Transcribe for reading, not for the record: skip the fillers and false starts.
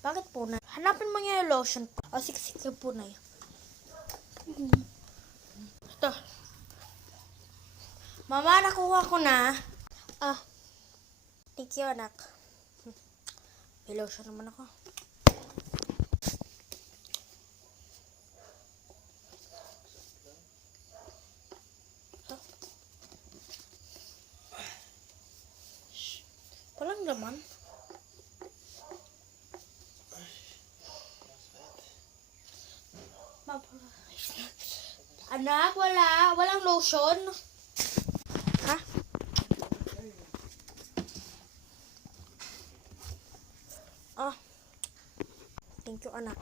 Bakit po na? Hanapin mo nga yung lotion po. O, siksik yung po na yun. Ito. Mama, nakuha ko na. Ah. Thank you, anak. May lotion naman ako. Walang laman. Anak, walang lotion. Ha? Ah. Thank you, anak.